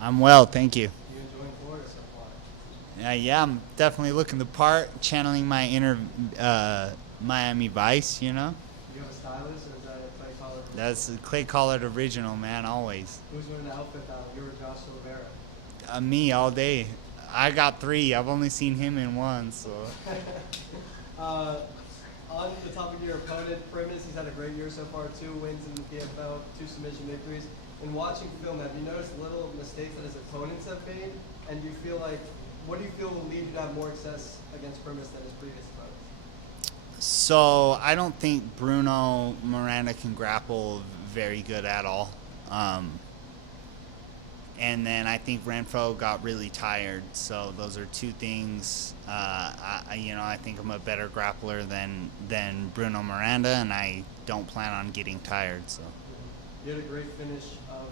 I'm well, thank you. You enjoying Florida so far? Yeah, I'm definitely looking the part, channeling my inner Miami Vice. Do you have a stylist or is that a Clay Collar original? That's the Clay Collard original, man. Always. Who's wearing the outfit now? You or Josh Silvera? Me all day. I got three. I've only seen him in one, so. uh, on the topic of your opponent, Primus, he's had a great year so far. 2 wins in the PFL, 2 submission victories. In watching film, have you noticed little mistakes that his opponents have made? And do you feel like, what do you feel will lead you to have more success against Primus than his previous opponents? So I don't think Bruno Miranda can grapple very good at all. And then I think Renfro got really tired. So those are two things. I think I'm a better grappler than Bruno Miranda, and I don't plan on getting tired. So. You had a great finish of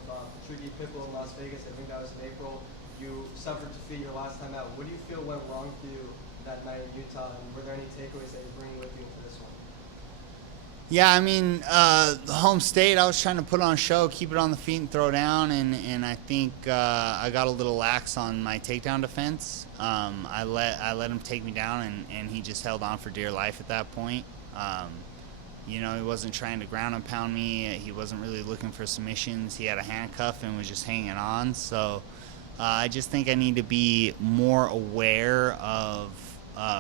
Patricky Pitbull in Las Vegas. I think that was in April. You suffered defeat your last time out. What do you feel went wrong for you that night in Utah? And were there any takeaways that you're bringing with you into this one? Yeah, I mean, the home state, I was trying to put on a show, keep it on the feet and throw down, and I think I got a little lax on my takedown defense. I let him take me down, and he just held on for dear life at that point. He wasn't trying to ground and pound me. He wasn't really looking for submissions. He had a handcuff and was just hanging on. So I just think I need to be more aware of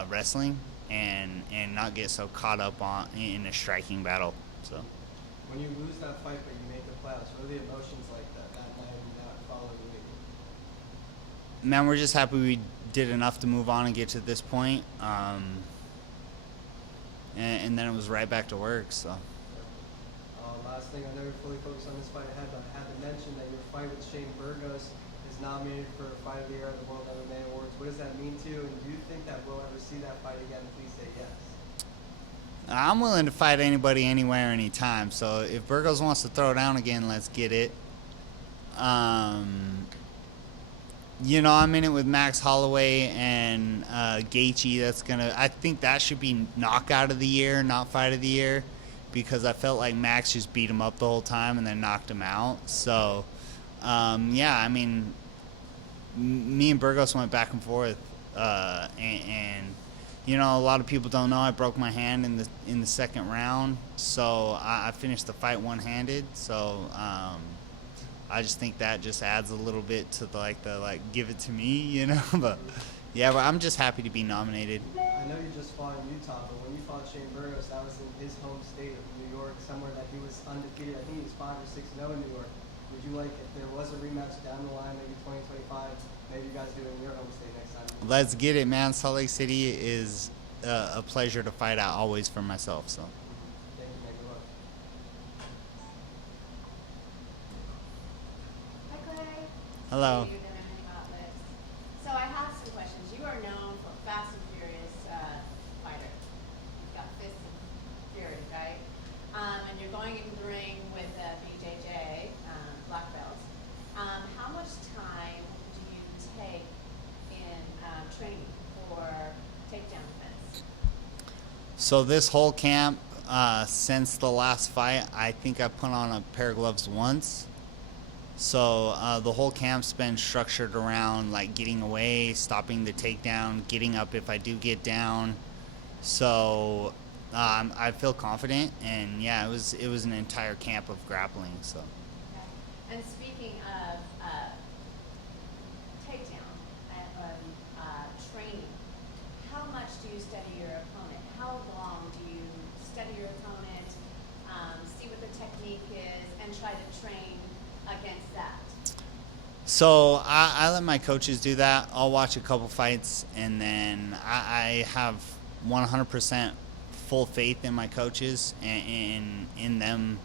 wrestling and not get so caught up in a striking battle. So when you lose that fight but you make the playoffs, what are the emotions like that night and that following week? Man, we're just happy we did enough to move on and get to this point. And then it was right back to work. So. Last thing, I know you're fully focused on this fight ahead, but I had to mention that your fight with Shane Burgos is nominated for Fight of the Year at the World MMA Awards. What does that mean to you, and do you think that we'll ever see that fight again? Please say yes. I'm willing to fight anybody, anywhere, anytime. So if Burgos wants to throw down again, let's get it. I'm in it with Max Holloway and Gaethje. I think that should be knockout of the year, not fight of the year, because I felt like Max just beat him up the whole time and then knocked him out. So, me and Burgos went back and forth, and a lot of people don't know I broke my hand in the second round, so I finished the fight one-handed. So. I just think that just adds a little bit to the give it to me, But I'm just happy to be nominated. I know you just fought in Utah, but when you fought Shane Burgos, that was in his home state of New York, somewhere that he was undefeated. I think he was 5 or 6-0 in New York. Would you like, if there was a rematch down the line, maybe 2025, maybe you guys do it in your home state next time? Let's get it, man. Salt Lake City is a pleasure to fight at, always for myself. So. Thank you, man. Good luck. Hi, Clay. Hello. So I have some questions. You are known for a fast and furious fighter. You've got fists and fury, right? And you're going into the ring with BJJ, black belts. How much time do you take in training for takedown defense? So this whole camp, since the last fight, I think I put on a pair of gloves once. So the whole camp's been structured around getting away, stopping the takedown, getting up if I do get down. So I feel confident, and it was an entire camp of grappling. So. Okay. And speaking of takedown and training, how much do you study your opponent? How long do you study your opponent, see what the technique is, and try to train against that? So I let my coaches do that. I'll watch a couple fights, and then I have 100% full faith in my coaches and in them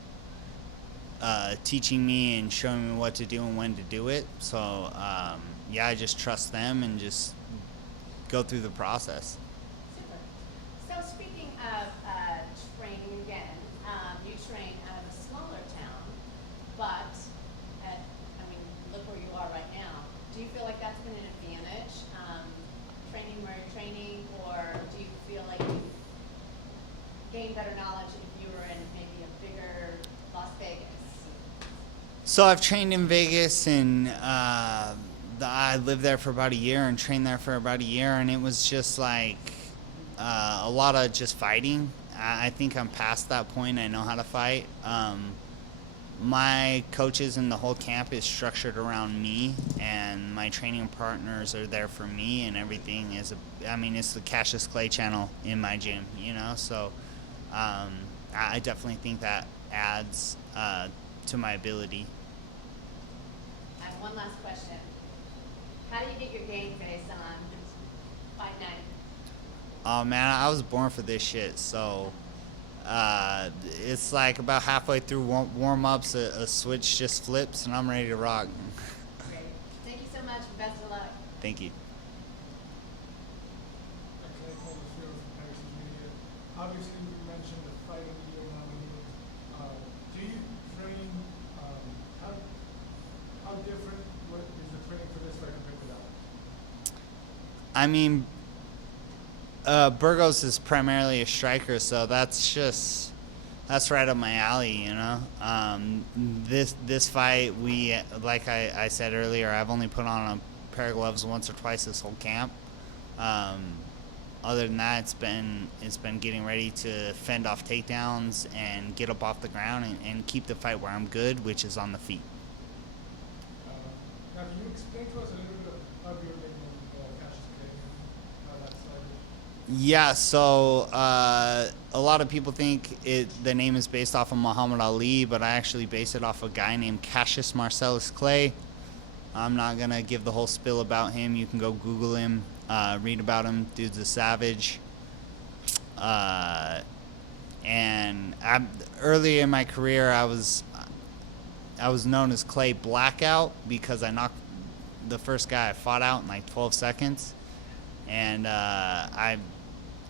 teaching me and showing me what to do and when to do it. So I just trust them and just go through the process. Super. So speaking of training again, you train out of a smaller town, but look where you are right now. Do you feel like that's been an advantage, training where you're training, or do you feel like you gained better knowledge if you were in maybe a bigger Las Vegas? So I've trained in Vegas, and I lived there for about a year and trained there for about a year, and it was just like a lot of just fighting. I think I'm past that point. I know how to fight. My coaches and the whole camp is structured around me, and my training partners are there for me, and everything is it's the Cassius Clay channel in my gym, so I definitely think that adds to my ability. I have one last question. How do you get your game face on fight night? Oh man, I was born for this shit, so it's like about halfway through warm-ups, a switch just flips, and I'm ready to rock. Great. Thank you so much, and best of luck. Thank you. Obviously, you mentioned the fight of the year nominee. Do you train? How different what is the training for this fight compared to that? I mean, Burgos is primarily a striker, so that's right up my alley, This fight, like I said earlier, I've only put on a pair of gloves once or twice this whole camp. Other than that, it's been getting ready to fend off takedowns and get up off the ground and keep the fight where I'm good, which is on the feet. Now, can you explain to us a little bit of your nickname, Cassius Clay, how that started? Yeah, so a lot of people think the name is based off of Muhammad Ali, but I actually base it off a guy named Cassius Marcellus Clay. I'm not going to give the whole spill about him. You can go Google him, read about him. Dude's a savage. And early in my career, I was known as Clay Blackout because I knocked the first guy I fought out in like 12 seconds. And I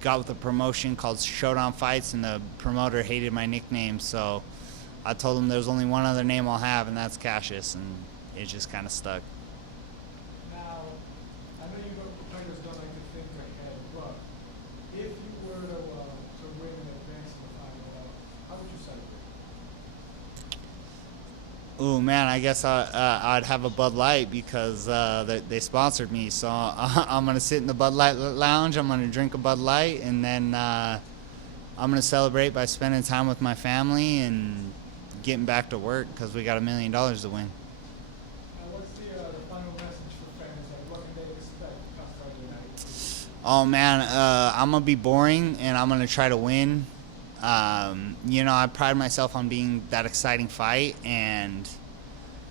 got with a promotion called Showdown Fights, and the promoter hated my nickname, so I told him there's only one other name I'll have, and that's Cassius, and it just kind of stuck. Now, I know fighters don't like to think ahead, but if you were to win and advance in the final, how would you celebrate? Ooh, man, I guess I'd have a Bud Light because they sponsored me. So I'm going to sit in the Bud Light lounge. I'm going to drink a Bud Light, and then I'm going to celebrate by spending time with my family and getting back to work because we got $1 million to win. What's the final message for fans? Like, what can they expect come Friday night? Oh, man, I'm going to be boring, and I'm going to try to win. I pride myself on being that exciting fight, and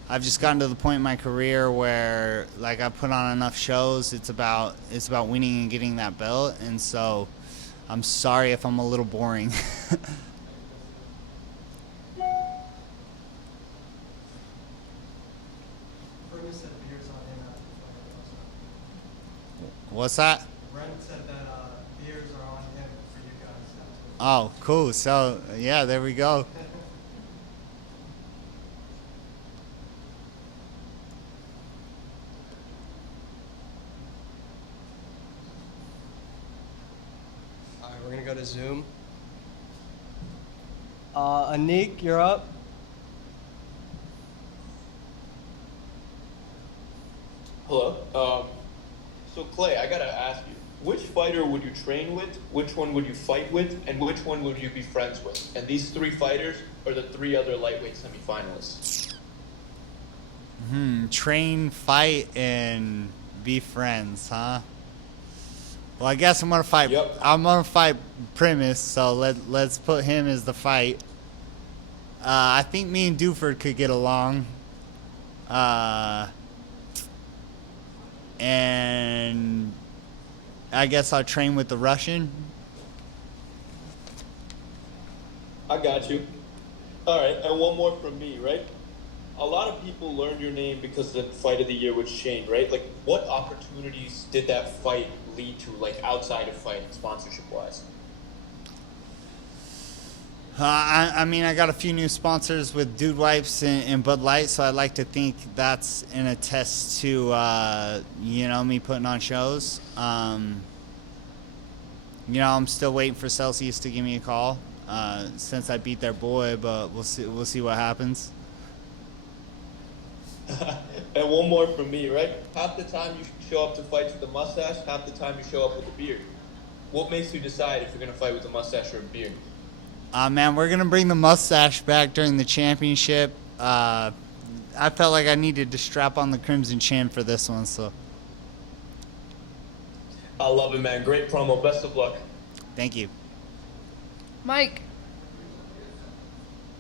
I've just gotten to the point in my career where, like, I've put on enough shows. It's about winning and getting that belt, and so I'm sorry if I'm a little boring. Primus said beers on him after the fight also. What's that? Brent said that beers are on him for you guys after. Oh, cool. So, yeah, there we go. All right, we're gonna go to Zoom. Anik, you're up. Hello. So Clay, I gotta ask you, which fighter would you train with, which one would you fight with, and which one would you be friends with? And these three fighters are the three other lightweight semifinalists. Train, fight, and be friends, huh? Well, I guess I'm gonna fight. Yep. I'm gonna fight Primus, so let's put him as the fight. I think me and Duford could get along. And I guess I'll train with the Russian. I got you. All right, and one more from me, right? A lot of people learned your name because the fight of the year was Shane, right? Like, what opportunities did that fight lead to, like, outside of fighting, sponsorship-wise? I got a few new sponsors with Dude Wipes and Bud Light, so I'd like to think that's an attest to, me putting on shows. I'm still waiting for Celsius to give me a call since I beat their boy, but we'll see what happens. And one more from me, right? Half the time you show up to fights with a mustache, half the time you show up with a beard. What makes you decide if you're going to fight with a mustache or a beard? Man, we're gonna bring the mustache back during the championship. I felt like I needed to strap on the crimson chin for this one, so I love it, man. Great promo. Best of luck. thank you. Mike,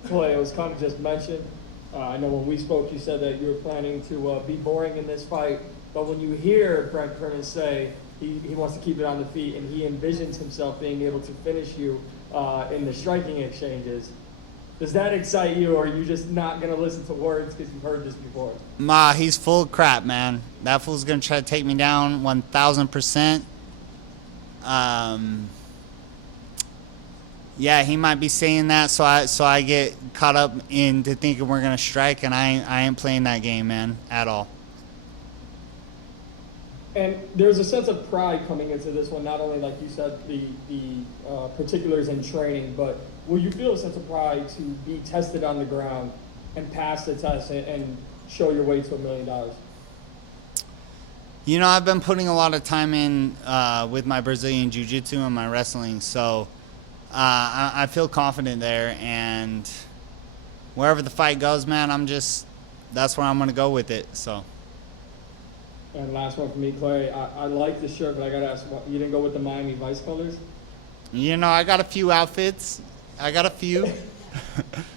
Clay, it was kind of just mentioned. I know when we spoke, you said that you were planning to be boring in this fight. But when you hear Brent Primus say he wants to keep it on the feet and he envisions himself being able to finish you in the striking exchanges, does that excite you, or are you just not going to listen to words because you've heard this before? Ma, he's full of crap, man. That fool's gonna try to take me down 1,000%. Yeah, he might be saying that, so I get caught up into thinking we're gonna strike, and I ain't playing that game, man, at all. And there's a sense of pride coming into this one, not only, like you said, the particulars in training, but will you feel a sense of pride to be tested on the ground and pass the test and show your way to $1 million? You know, I've been putting a lot of time in with my Brazilian Jiu-Jitsu and my wrestling, so I feel confident there, and wherever the fight goes, man, that's where I'm going to go with it, so. And last one for me, Clay. I like the shirt, but I got to ask, you didn't go with the Miami Vice colors? You know, I got a few outfits. I got a few.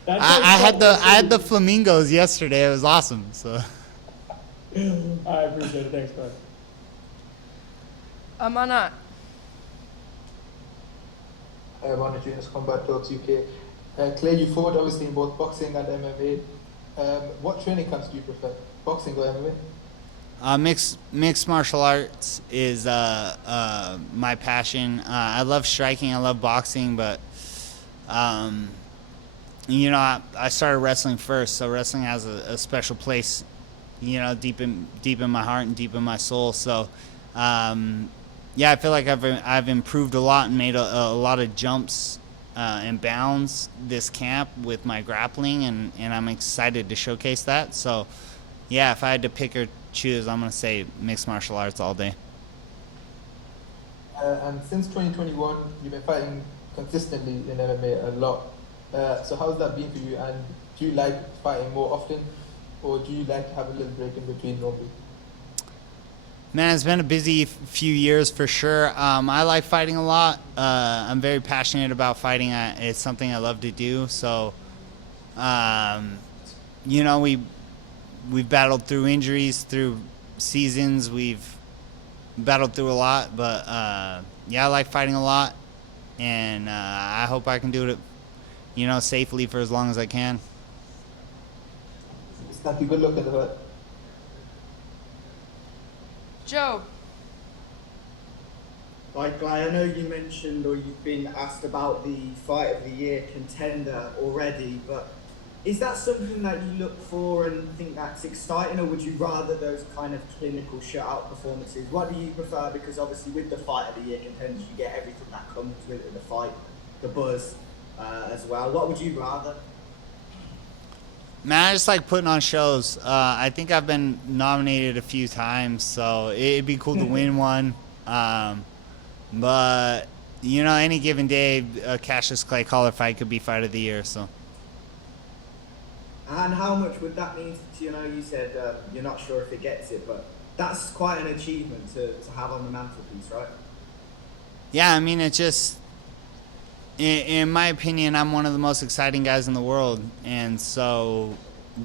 That's I had the flamingos yesterday. It was awesome, so. I appreciate it. Thanks, Clay. Amanat. Hi, Managers Combat Talks UK. Clay, you fought obviously in both boxing and MMA. What training camps do you prefer, boxing or MMA? Mixed martial arts is my passion. I love striking. I love boxing, but you know, I started wrestling first, so wrestling has a special place, you know, deep in my heart and deep in my soul. So, yeah, I feel like I've improved a lot and made a lot of jumps and bounds this camp with my grappling, and I'm excited to showcase that. So, yeah, if I had to pick or choose, I'm gonna say mixed martial arts all day. And since 2021, you've been fighting consistently in MMA a lot. So how's that been for you? And do you like fighting more often, or do you like to have a little break in between normally? Man, it's been a busy few years for sure. I like fighting a lot. I'm very passionate about fighting. It's something I love to do. So, you know, we've battled through injuries, through seasons. We've battled through a lot, but yeah, I like fighting a lot, and I hope I can do it, you know, safely for as long as I can. Snappy, good luck in the fight. Joe. Like, I know you mentioned, or you've been asked about the Fight of the Year contender already, but is that something that you look for and think that's exciting, or would you rather those kind of clinical shutout performances? What do you prefer? Because obviously with the Fight of the Year contenders, you get everything that comes with it, the fight, the buzz as well. What would you rather? Man, I just like putting on shows. I think I've been nominated a few times, so it'd be cool to win one. But, you know, any given day, a Cassius Clay Collar fight could be Fight of the Year, so. And how much would that mean to you? Know, you said you're not sure if it gets it, but that's quite an achievement to have on the mantelpiece, right? Yeah, I mean, it just, in my opinion, I'm one of the most exciting guys in the world. And so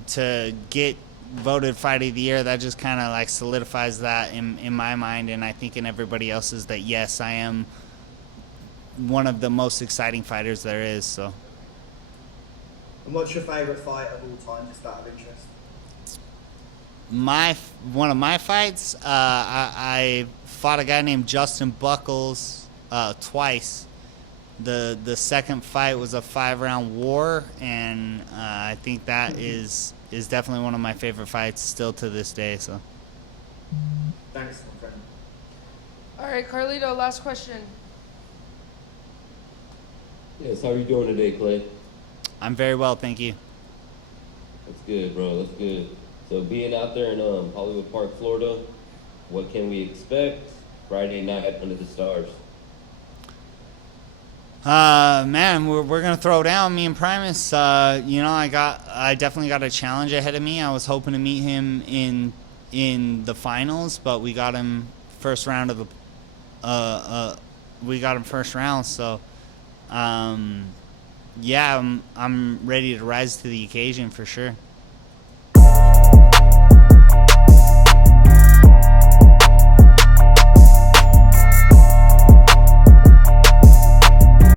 to get voted Fight of the Year, that just kind of like solidifies that in my mind, and I think in everybody else's, that yes, I am one of the most exciting fighters there is, so. And what's your favourite fight of all time, just out of interest? One of my fights, I fought a guy named Justin Buckles twice. The second fight was a 5-round war, and I think that is definitely one of my favorite fights still to this day. So. Thanks, my friend. All right, Carlito, last question. Yes, how are you doing today, Clay? I'm very well, thank you. That's good, bro. That's good. So being out there in Hollywood Park, Florida, what can we expect Friday night under the stars? Man, we're gonna throw down, me and Primus. I definitely got a challenge ahead of me. I was hoping to meet him in the finals, but we got him first round of the we got him first round. So yeah, I'm ready to rise to the occasion for sure.